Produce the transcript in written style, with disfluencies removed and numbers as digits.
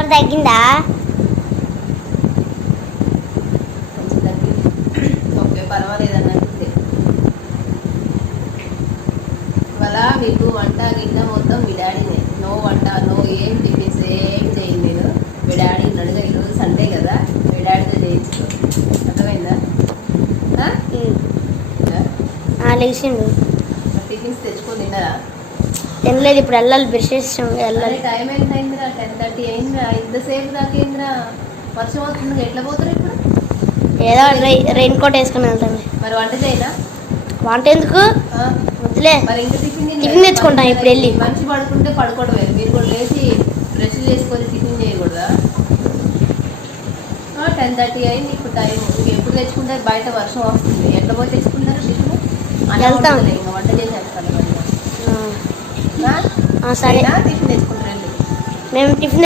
Fever తగ్గిందా? కొంచెం తగ్గింది. ఓకే, పర్వాలేదు అన్నట్టుంది. ఇవాళ మీకు వంట గిట్ట మొత్తం మీ డాడీనే. నో వంట, నో ఏం టిఫిన్స్ ఏం చేయను నేను. మీ డాడీ నడుగా ఈరోజు సండే కదా, మీ డాడీతో చేయించుకో. అర్థమైందా? లేచిండు. టిఫిన్స్ తెచ్చుకొని తిన్నారా? తినలేదు, ఇప్పుడు వెళ్ళాలి. బ్రష్ చేసాం వెళ్ళాలి. టైం ఎంత అయిందిరా? 10:30 అయిందిరా. ఇంతసేపు దాకా ఏందిరా? వర్షం వస్తుంది, ఎట్లా పోతారు ఇప్పుడు? ఏదో రెయిన్ కోట్ వేసుకుని వెళ్తాం. మరి వంట చేయనా? వంట ఎందుకు వద్దులే. మరి ఇంకా టిఫిన్ తెచ్చుకుంటాం ఇప్పుడు వెళ్ళి. మనిషి పడుకుంటే పడుకోవడమే, మీరు కూడా లేచి బ్రష్ చేసుకొని టిఫిన్ చేయకూడదా? 10:30 అయింది ఇప్పుడు టైం. ఇంకెప్పుడు తెచ్చుకుంటారు? బయట వర్షం వస్తుంది, ఎట్లా పోయి తెచ్చుకుంటారు టిఫిన్? వెళ్తాం, ఇంకా వంట చేసేస్తాను. సరే టిఫిన్ తెచ్చుకుంటారండి. మేము టిఫిన్